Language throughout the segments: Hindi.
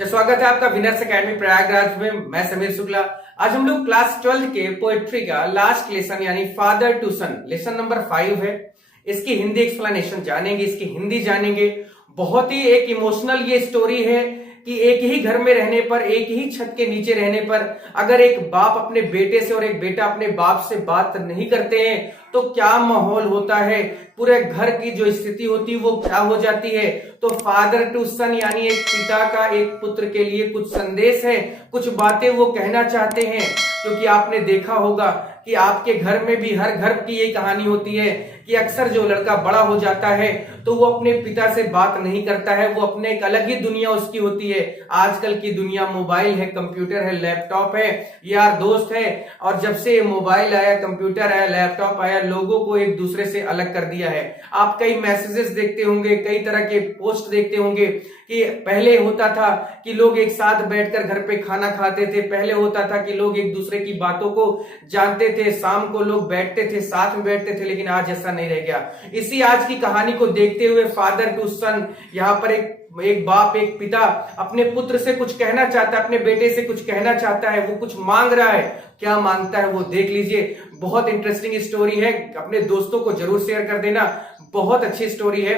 तो स्वागत है आपका विनर्स एकेडमी प्रयागराज में। मैं समीर शुक्ला। आज हम लोग क्लास 12 के पोएट्री का लास्ट लेसन यानी father to son lesson number 5 है। इसकी हिंदी एक्सप्लेनेशन जानेंगे, इसकी हिंदी जानेंगे। बहुत ही एक इमोशनल ये स्टोरी है कि एक ही घर में रहने पर, एक ही छत के नीचे रहने पर अगर एक बाप अपने बेटे से और एक बेटा अपने बाप से बात नहीं करते हैं तो क्या माहौल होता है, पूरे घर की जो स्थिति होती है वो क्या हो जाती है। तो फादर टू सन यानी एक पिता का एक पुत्र के लिए कुछ संदेश है, कुछ बातें वो कहना चाहते हैं। क्योंकि आपने देखा होगा कि आपके घर में भी, हर घर की यही कहानी होती है कि अक्सर जो लड़का बड़ा हो जाता है तो वो अपने पिता से बात नहीं करता है, वो अपने एक अलग ही दुनिया उसकी होती है। आजकल की दुनिया मोबाइल है, कंप्यूटर है, लैपटॉप है, यार दोस्त है। और जब से मोबाइल आया, कंप्यूटर आया, लैपटॉप आया, लोगों को एक दूसरे से अलग कर दिया है। आप कई मैसेजेस देखते होंगे, कई तरह के पोस्ट देखते होंगे कि पहले होता था कि लोग एक साथ बैठकर घर पे खाना खाते थे, पहले होता था कि लोग एक दूसरे की बातों को जानते थे, शाम को लोग बैठते थे, साथ में बैठते थे। लेकिन आज ऐसा नहीं रह गया। इसी आज की कहानी को देखते हुए फादर टू सन, यहाँ पर एक बाप, एक पिता अपने पुत्र से कुछ कहना चाहता है, अपने बेटे से कुछ कहना चाहता है, वो कुछ मांग रहा है। क्या मांगता है वो देख लीजिए। बहुत इंटरेस्टिंग स्टोरी है, अपने दोस्तों को जरूर शेयर कर देना। बहुत अच्छी स्टोरी है,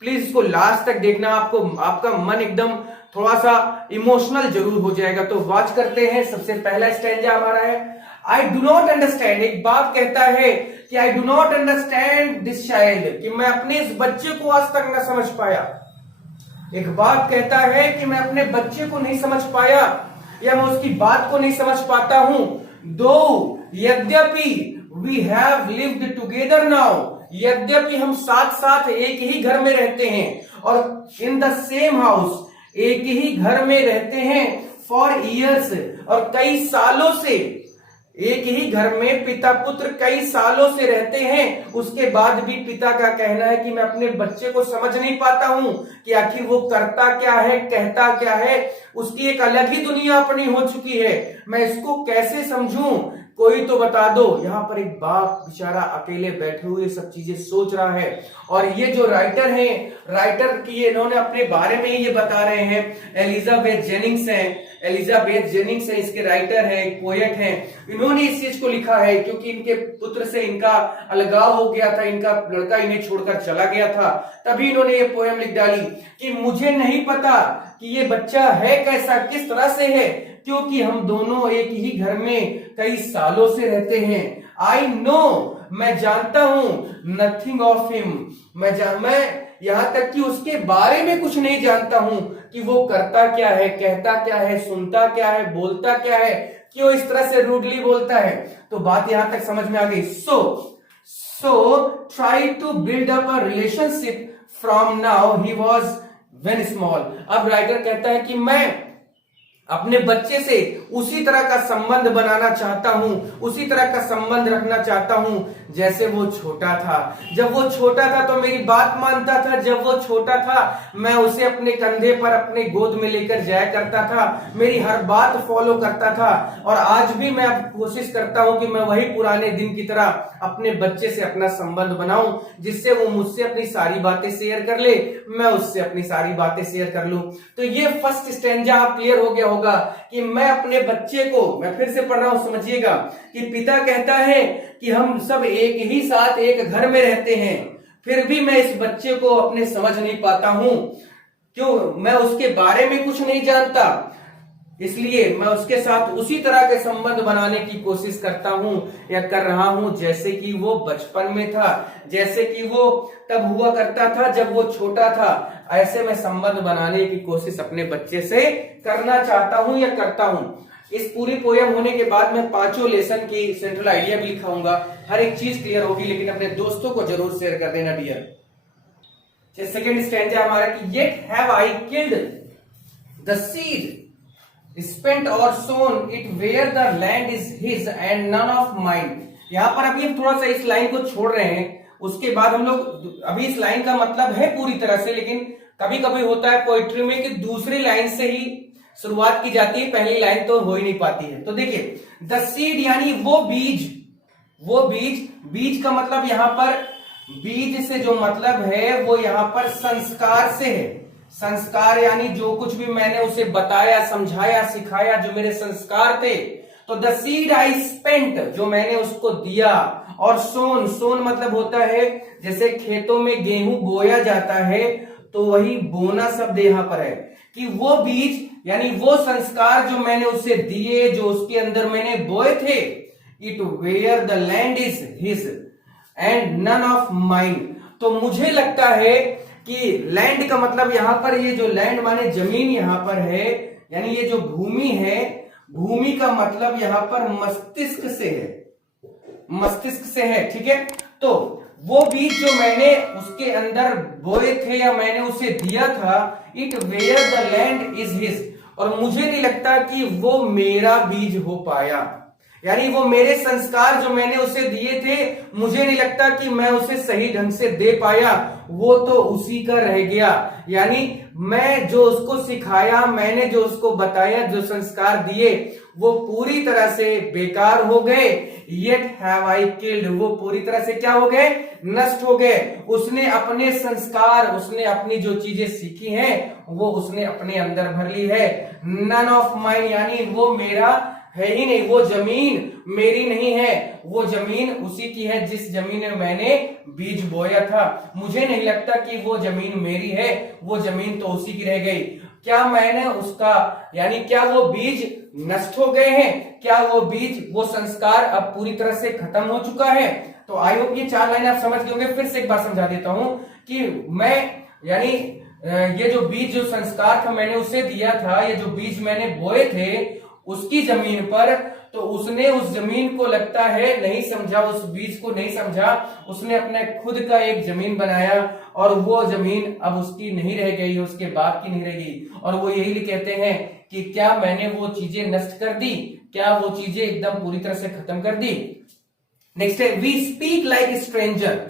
प्लीज इसको लास्ट तक देखना। आपको आपका मन एकदम थोड़ा सा इमोशनल जरूर हो जाएगा। तो वॉच करते हैं। सबसे पहला स्टैंजा हमारा है, आई डू नॉट अंडरस्टैंड। एक बाप कहता है कि I do not understand this child, कि मैं अपने इस बच्चे को आज तक न समझ पाया। एक बाप कहता है कि मैं अपने बच्चे को नहीं समझ पाया या मैं उसकी बात को नहीं समझ पाता हूं। दो यद्यपि we have lived together now, यद्यपि हम साथ साथ एक ही घर में रहते हैं और इन द सेम हाउस, एक ही घर में रहते हैं फॉर ईयर्स, और कई सालों से एक ही घर में पिता पुत्र कई सालों से रहते हैं। उसके बाद भी पिता का कहना है कि मैं अपने बच्चे को समझ नहीं पाता हूं कि आखिर वो करता क्या है, कहता क्या है। उसकी एक अलग ही दुनिया अपनी हो चुकी है, मैं इसको कैसे समझूं, कोई तो बता दो। यहाँ पर एक बाप बेचारा अकेले बैठे हुए सब चीजें सोच रहा है। और ये जो राइटर हैं, राइटर की इन्होंने अपने बारे में ही ये बता रहे हैं। एलिजाबेथ जेनिंग्स हैं, एलिजाबेथ जेनिंग्स है इसके राइटर है, एक पोएट है। इन्होंने इस चीज को लिखा है क्योंकि इनके पुत्र से इनका अलगाव हो गया था, इनका लड़का इन्हें छोड़कर चला गया था। तभी इन्होंने ये पोएम लिख डाली कि मुझे नहीं पता कि ये बच्चा है कैसा, किस तरह से है, क्योंकि हम दोनों एक ही घर में कई सालों से रहते हैं। आई नो, मैं जानता हूं, नथिंग ऑफ हिम, मैं यहां तक कि उसके बारे में कुछ नहीं जानता हूं कि वो करता क्या है, कहता क्या है, सुनता क्या है, बोलता क्या है, क्यों इस तरह से रूडली बोलता है। तो बात यहां तक समझ में आ गई। So try to build up a relationship from now he was very small. अब राइटर कहता है कि मैं अपने बच्चे से उसी तरह का संबंध बनाना चाहता हूं, उसी तरह का संबंध रखना चाहता हूं जैसे वो छोटा था। जब वो छोटा था तो मेरी बात मानता था, जब वो छोटा था मैं उसे अपने कंधे पर, अपने गोद में लेकर जाया करता था, मेरी हर बात फॉलो करता था। और आज भी मैं अब कोशिश करता हूं कि मैं वही पुराने दिन की तरह अपने बच्चे से अपना संबंध बनाऊं, जिससे वो मुझसे अपनी सारी बातें शेयर कर ले, मैं उससे अपनी सारी बातें शेयर कर लूं। तो ये फर्स्ट स्टैंजा आप क्लियर हो गया होगा कि मैं अपने बच्चे को, मैं फिर से पढ़ रहा हूं, समझिएगा कि पिता कहता है कि हम सब एक ही साथ एक घर में रहते हैं, फिर भी मैं इस बच्चे को अपने समझ नहीं पाता हूं। क्यों? मैं उसके बारे में कुछ नहीं जानता, इसलिए मैं उसके साथ उसी तरह के संबंध बनाने की कोशिश करता हूं या कर रहा हूं जैसे कि वो बचपन में था, जैसे कि वो तब हुआ करता था जब वो छोटा था। ऐसे मैं संबंध बनाने की कोशिश अपने बच्चे से करना चाहता हूं या करता हूं। इस पूरी पोयम होने के बाद मैं 5 लेसन की सेंट्रल आइडिया भी लिखाऊंगा, हर एक चीज क्लियर होगी। लेकिन अपने दोस्तों को जरूर शेयर कर देना डियर। सेकेंड स्टैंजा हमारा कि yet have I killed the seed spent or sown it where the land is his and none of mine। यहां पर अभी हम थोड़ा सा इस लाइन को छोड़ रहे हैं, उसके बाद हम लोग, अभी इस लाइन का मतलब है पूरी तरह से, लेकिन कभी कभी होता है पोइट्री में कि दूसरी लाइन से ही शुरुआत की जाती है, पहली लाइन तो हो ही नहीं पाती है। तो देखिए, द सीड यानी वो बीज, बीज का मतलब यहां पर, बीज से जो मतलब है वो यहां पर संस्कार से है। संस्कार यानी जो कुछ भी मैंने उसे बताया, समझाया, सिखाया, जो मेरे संस्कार थे। तो द सीड आई स्पेंट, जो मैंने उसको दिया। और सोन, सोन मतलब होता है जैसे खेतों में गेहूं बोया जाता है, तो वही बोना शब्द यहां पर है कि वो बीज यानी वो संस्कार जो मैंने उसे दिए, जो उसके अंदर मैंने बोए थे, it where the land is his and none of mine. तो मुझे लगता है कि लैंड का मतलब यहां पर, ये जो लैंड माने जमीन यहां पर है, यानी ये जो भूमि है, भूमि का मतलब यहां पर मस्तिष्क से है, मस्तिष्क से है, ठीक है। तो वो बीज जो मैंने उसके अंदर बोए थे या मैंने उसे दिया था, it where the land is his, और मुझे नहीं लगता कि वो मेरा बीज हो पाया, यानी वो मेरे संस्कार जो मैंने उसे दिए थे, मुझे नहीं लगता कि मैं उसे सही ढंग से दे पाया, वो तो उसी का रह गया। यानी मैं जो उसको सिखाया, मैंने जो उसको बताया, जो संस्कार दिए, वो पूरी तरह से बेकार हो गए। येट हैव आई किल्ड, वो पूरी तरह से क्या हो गए, नष्ट हो गए। उसने अपने संस्कार, उसने अपनी जो चीजें सीखी हैं, वो उसने अपने अंदर भर ली है। नन ऑफ माइन, यानी वो मेरा है ही नहीं, वो जमीन मेरी नहीं है, वो जमीन उसी की है जिस जमीन में मैंने बीज बोया था। मुझे नहीं लगता कि वो जमीन मेरी है, वो जमीन तो उसी की रह गई। क्या मैंने उसका, यानी क्या वो बीज नष्ट हो गए हैं, क्या वो बीज, वो संस्कार अब पूरी तरह से खत्म हो चुका है? तो आई होप ये 4 लाइन आप समझ गए होंगे। फिर से एक बार समझा देता हूं कि मैं, यानी ये जो बीज, जो संस्कार था मैंने उसे दिया था, ये जो बीज मैंने बोए थे उसकी जमीन पर, तो उसने उस जमीन को लगता है नहीं समझा, उस बीज को नहीं समझा, उसने अपने खुद का एक जमीन बनाया, और वो जमीन अब उसकी नहीं रह गई, उसके बाप की नहीं रह गई। और वो यही कहते हैं कि क्या मैंने वो चीजें नष्ट कर दी, क्या वो चीजें एकदम पूरी तरह से खत्म कर दी। नेक्स्ट है we speak like stranger.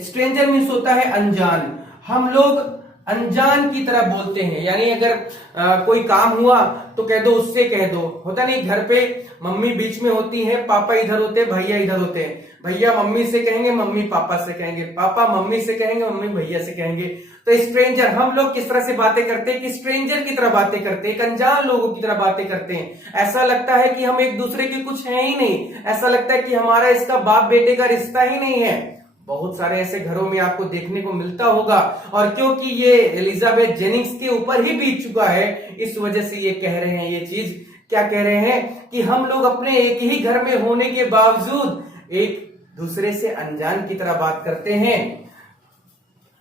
Stranger means होता है अनजान, हम लोग अनजान की तरह बोलते हैं। यानी अगर कोई काम हुआ तो कह दो, उससे कह दो, होता नहीं, घर पे मम्मी बीच में होती है, पापा इधर होते हैं, भैया इधर होते हैं, भैया मम्मी से कहेंगे, मम्मी पापा से कहेंगे, पापा मम्मी से कहेंगे, मम्मी भैया से कहेंगे। तो स्ट्रेंजर, हम लोग किस तरह से बातें करते हैं कि स्ट्रेंजर की तरह बातें करते हैं, एक अनजान लोगों की तरह बातें करते हैं। ऐसा लगता है कि हम एक दूसरे के कुछ है ही नहीं, ऐसा लगता है कि हमारा इसका बाप बेटे का रिश्ता ही नहीं है। बहुत सारे ऐसे घरों में आपको देखने को मिलता होगा, और क्योंकि ये एलिजाबेथ जेनिंग्स के ऊपर ही बीत चुका है, इस वजह से ये कह रहे हैं, ये चीज क्या कह रहे हैं कि हम लोग अपने एक ही घर में होने के बावजूद एक दूसरे से अनजान की तरह बात करते हैं।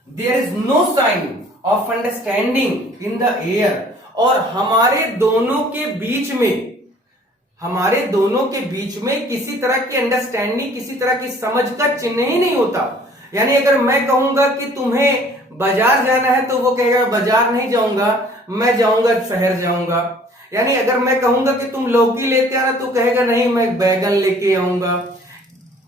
There is no sign of understanding in the air, और हमारे दोनों के बीच में, हमारे दोनों के बीच में किसी तरह की अंडरस्टैंडिंग, किसी तरह की समझ का चिन्ह ही नहीं होता। यानी अगर मैं कहूंगा कि तुम्हें बाजार जाना है, तो वो कहेगा बाजार नहीं जाऊंगा, मैं जाऊंगा शहर जाऊंगा। यानी अगर मैं कहूंगा कि तुम लौकी लेते आना, तो कहेगा नहीं मैं बैगन लेके आऊंगा।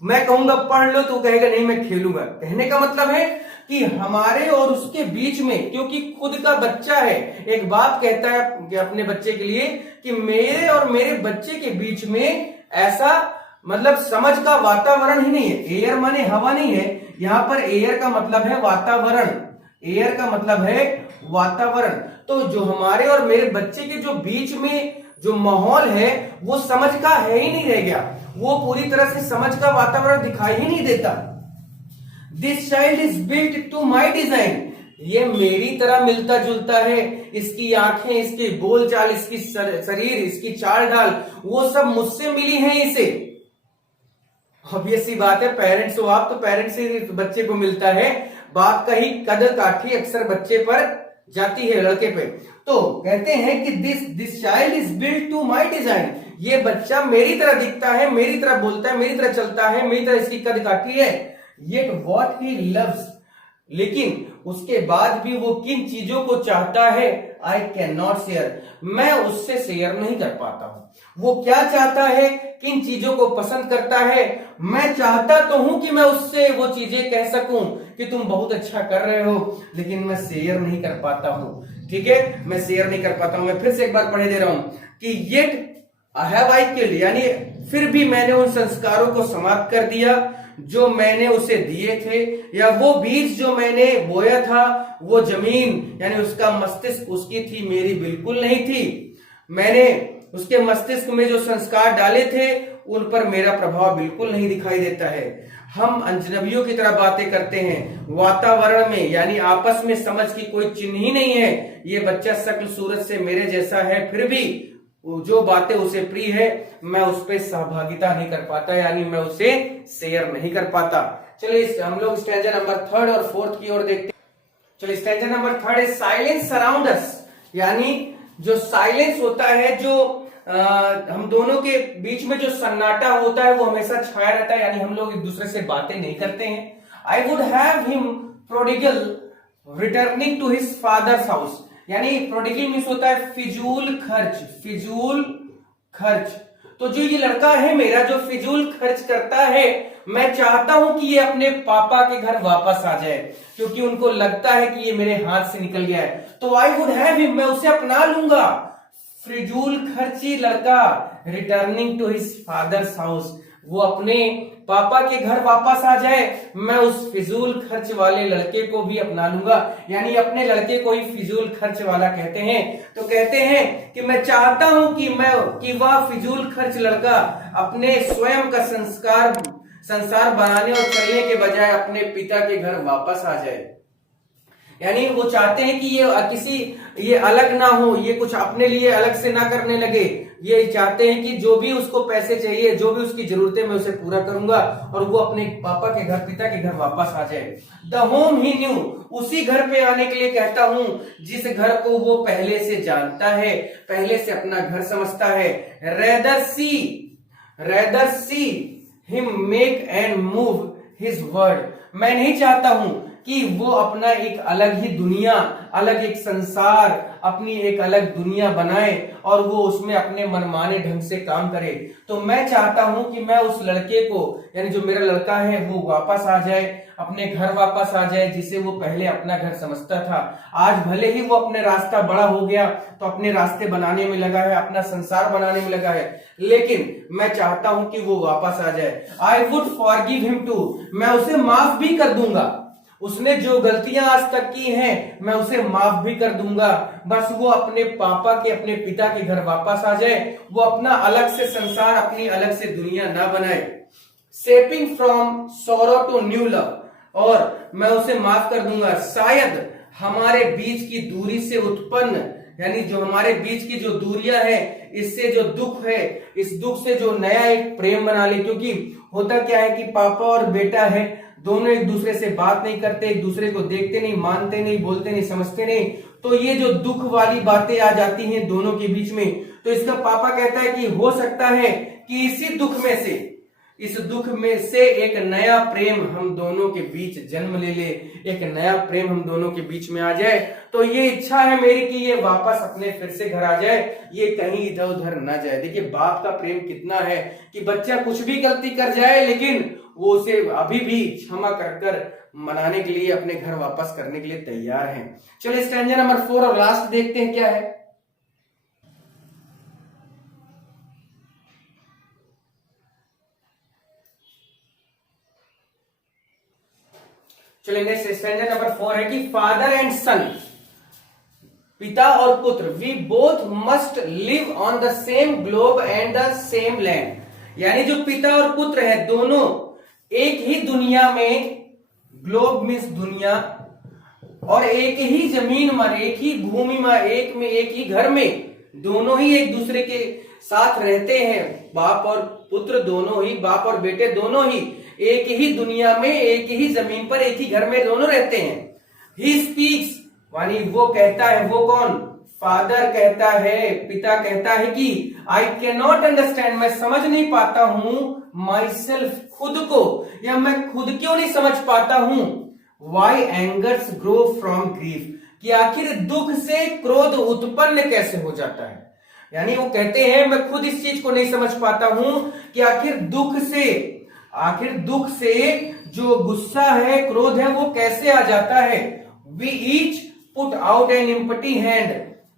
मैं कहूंगा पढ़ लो, तो कहेगा नहीं मैं खेलूंगा। कहने का मतलब है कि हमारे और उसके बीच में, क्योंकि खुद का बच्चा है, एक बाप कहता है कि अपने बच्चे के लिए कि मेरे और मेरे बच्चे के बीच में ऐसा मतलब समझ का वातावरण ही नहीं है। एयर माने हवा नहीं है, यहां पर एयर का मतलब है वातावरण, एयर का मतलब है वातावरण। तो जो हमारे और मेरे बच्चे के जो बीच में जो माहौल है, वो समझ का है ही नहीं रह गया, वो पूरी तरह से समझ का वातावरण दिखाई ही नहीं देता। This child is built to my design, ये मेरी तरह मिलता जुलता है, इसकी आंखें, इसकी बोलचाल, इसकी शरीर, इसकी चाल ढाल, वो सब मुझसे मिली है इसे। ऑब्वियस सी बात है, पेरेंट्स हो आप, तो पेरेंट्स से बच्चे को मिलता है, बाप का ही कद काठी अक्सर बच्चे पर जाती है, लड़के पे। तो कहते हैं कि this child is built to my design, ये बच्चा मेरी तरह दिखता है, मेरी तरह बोलता है, मेरी तरह चलता है, मेरी तरह इसकी कद काठी है। येट व्हाट ही लव्स, लेकिन उसके बाद भी वो किन चीजों को चाहता है, आई कैन नॉट शेयर, मैं उससे शेयर नहीं कर पाता हूं। वो क्या चाहता है, किन चीजों को पसंद करता है, मैं चाहता तो हूं कि मैं उससे वो चीजें कह सकूं कि तुम बहुत अच्छा कर रहे हो, लेकिन मैं शेयर नहीं कर पाता हूं। ठीक है, मैं शेयर नहीं कर पाता हूं। मैं फिर से एक बार पढ़े दे रहा हूं कि येट हैव आई किल्ड, यानी फिर भी मैंने उन संस्कारों को समाप्त कर दिया जो मैंने उसे दिए थे, या वो बीज जो मैंने बोया था, वो जमीन यानी उसका मस्तिष्क उसकी थी, मेरी बिल्कुल नहीं थी। मैंने उसके मस्तिष्क में जो संस्कार डाले थे उन पर मेरा प्रभाव बिल्कुल नहीं दिखाई देता है। हम अजनबियों की तरह बातें करते हैं, वातावरण में यानी आपस में समझ की कोई चिन्ह ही नहीं है। ये बच्चा शक्ल सूरत से मेरे जैसा है, फिर भी जो बातें उसे प्रिय है मैं उस पर सहभागिता नहीं कर पाता, यानी मैं उसे शेयर नहीं कर पाता। चलिए हम लोग स्टैंजा नंबर 3 और 4 की ओर देखते हैं। चलिए स्टैंजा नंबर 3 है साइलेंस सराउंड अस, यानी जो साइलेंस होता है, जो हम दोनों के बीच में जो सन्नाटा होता है वो हमेशा छाया रहता है, यानी हम लोग एक दूसरे से बातें नहीं करते हैं। I would have him prodigal returning to his father's house, यानी प्रोडिगल मीन्स होता है फिजूल खर्च, फिजूल खर्च। तो जो ये लड़का है मेरा जो फिजूल खर्च करता है, मैं चाहता हूं कि ये अपने पापा के घर वापस आ जाए, क्योंकि उनको लगता है कि ये मेरे हाथ से निकल गया है। तो आई वुड हैव हिम, मैं उसे अपना लूंगा। फिजूल खर्ची लड़का returning to his father's house, वो अपने पापा के घर वापस आ जाए, मैं उस फिजूल खर्च वाले लड़के को भी अपना लूंगा। यानी अपने लड़के को ही फिजूल खर्च वाला कहते हैं। तो कहते हैं कि मैं चाहता हूं कि वह फिजूल खर्च लड़का अपने स्वयं का संसार बनाने और चलने के बजाय अपने पिता के घर वापस आ जाए। यानी वो चाहते हैं कि ये अलग ना हो, ये कुछ अपने लिए अलग से ना करने लगे। ये चाहते हैं कि जो भी उसको पैसे चाहिए, जो भी उसकी जरूरतें, मैं उसे पूरा करूंगा और वो अपने पापा के घर, पिता के घर वापस आ जाए। द होम ही न्यू, उसी घर पे आने के लिए कहता हूं जिस घर को वो पहले से जानता है, पहले से अपना घर समझता है। Rather see him make and move his word, मैं नहीं चाहता हूं कि वो अपना एक अलग ही दुनिया, अलग एक संसार, अपनी एक अलग दुनिया बनाए और वो उसमें अपने मनमाने ढंग से काम करे। तो मैं चाहता हूं कि मैं उस लड़के को, यानी जो मेरा लड़का है, वो वापस आ जाए, अपने घर वापस आ जाए, जिसे वो पहले अपना घर समझता था। आज भले ही वो अपने रास्ता बड़ा हो गया, तो अपने रास्ते बनाने में लगा है, अपना संसार बनाने में लगा है, लेकिन मैं चाहता हूं कि वो वापस आ जाए। I would forgive him too, मैं उसे माफ भी कर दूंगा। उसने जो गलतियां आज तक की हैं, मैं उसे माफ भी कर दूंगा। बस वो अपने पापा के, अपने पिता के घर वापस आ जाए, वो अपना अलग से संसार, अपनी अलग से दुनिया ना बनाए। Shaping from sorrow to new love, और मैं उसे माफ कर दूंगा शायद हमारे बीच की दूरी से उत्पन्न, यानी जो हमारे बीच की जो दूरियां हैं, इससे जो दुख है, इस दुख से जो नया एक प्रेम बना ले। क्योंकि होता क्या है कि पापा और बेटा है, दोनों एक दूसरे से बात नहीं करते, एक दूसरे को देखते नहीं, मानते नहीं, बोलते नहीं, समझते नहीं। तो ये जो दुख वाली बातें आ जाती हैं दोनों के बीच में, तो इसका पापा कहता है कि हो सकता है कि इसी दुख में से, इस दुख में से एक नया प्रेम हम दोनों के बीच जन्म ले ले, एक नया प्रेम हम दोनों के बीच में आ जाए। तो ये इच्छा है मेरी कि ये वापस अपने फिर से घर आ जाए, ये कहीं इधर उधर ना जाए। देखिए बाप का प्रेम कितना है कि बच्चा कुछ भी गलती कर जाए, लेकिन वो उसे अभी भी क्षमा कर मनाने के लिए, अपने घर वापस करने के लिए तैयार हैं। चलिए स्टैंजा नंबर 4 और लास्ट देखते हैं क्या है। चलिए नेक्स्ट स्टैंजा नंबर 4 है कि फादर एंड सन, पिता और पुत्र, we both must live on the same globe and the same land. यानी जो पिता और पुत्र है, दोनों एक ही दुनिया में, ग्लोब मीन्स दुनिया, और एक ही जमीन में, एक ही भूमि में, एक ही घर में, दोनों ही एक दूसरे के साथ रहते हैं। बाप और पुत्र दोनों ही, बाप और बेटे दोनों ही एक ही दुनिया में, एक ही जमीन पर, एक ही घर में दोनों रहते हैं। ही स्पीक्स, यानी वो कहता है, वो कौन? फादर कहता है, पिता कहता है कि आई कैन नॉट अंडरस्टैंड, मैं समझ नहीं पाता हूं, माई सेल्फ, खुद को, या मैं खुद क्यों नहीं समझ पाता हूं, why angers grow from grief, कि आखिर दुख से क्रोध उत्पन्न कैसे हो जाता है। यानी वो कहते हैं मैं खुद इस चीज को नहीं समझ पाता हूं कि आखिर दुख से जो गुस्सा है, क्रोध है, वो कैसे आ जाता है। We each put out an empty hand,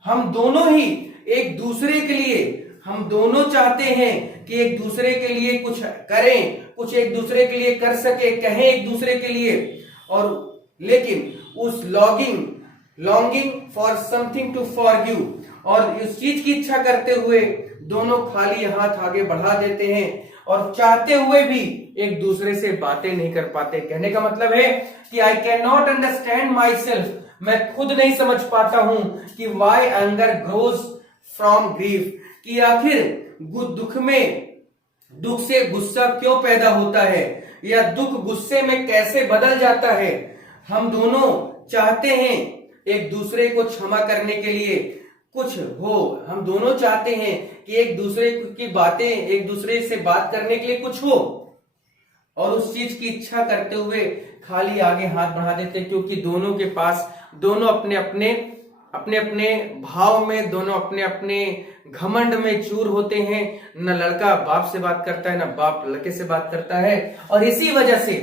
हम दोनों ही एक दूसरे के लिए हम दोनों चाहते हैं कि एक दूसरे के लिए कुछ करें, कुछ एक दूसरे के लिए कर सके, कहें एक दूसरे के लिए, और लेकिन उस longing for something to forgive, और इस चीज की इच्छा करते हुए दोनों खाली हाथ आगे बढ़ा देते हैं और चाहते हुए भी एक दूसरे से बातें नहीं कर पाते। कहने का मतलब है कि I can not understand myself, मैं खुद नहीं समझ पाता हूं कि why anger grows from grief, कि आखिर दुख से गुस्सा क्यों पैदा होता है, या दुख गुस्से में कैसे बदल जाता है। हम दोनों चाहते हैं एक दूसरे को क्षमा करने के लिए कुछ हो, हम दोनों चाहते हैं कि एक दूसरे की बातें, एक दूसरे से बात करने के लिए कुछ हो, और उस चीज की इच्छा करते हुए खाली आगे हाथ बढ़ा देते, क्योंकि दोनों के पास, दोनों अपने अपने भाव में, दोनों अपने अपने घमंड में चूर होते हैं। न लड़का बाप से बात करता है, न बाप लड़के से बात करता है, और इसी वजह से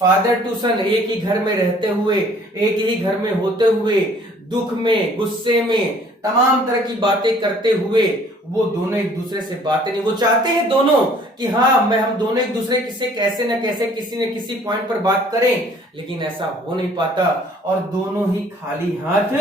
फादर टू सन, एक ही घर में रहते हुए, एक ही घर में होते हुए, दुख में, गुस्से में, तमाम तरह की बातें करते हुए वो दोनों एक दूसरे से बातें नहीं, वो चाहते हैं दोनों कि हाँ हम दोनों एक दूसरे से कैसे न कैसे किसी न किसी पॉइंट पर बात करें, लेकिन ऐसा हो नहीं पाता और दोनों ही खाली हाथ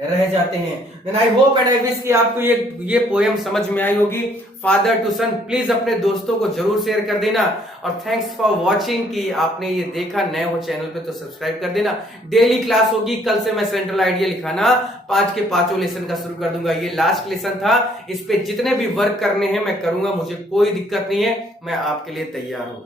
रह जाते हैं। Then I hope and I wish कि आपको ये पोएम समझ में आई होगी, फादर टू सन। प्लीज अपने दोस्तों को जरूर शेयर कर देना, और थैंक्स फॉर वॉचिंग कि आपने ये देखा। नए हो चैनल पे तो सब्सक्राइब कर देना। डेली क्लास होगी, कल से मैं सेंट्रल आइडिया लिखाना 5 के 5 लेसन का शुरू कर दूंगा। ये लास्ट लेसन था, इस पे जितने भी वर्क करने हैं मैं करूंगा, मुझे कोई दिक्कत नहीं है, मैं आपके लिए तैयार हूं।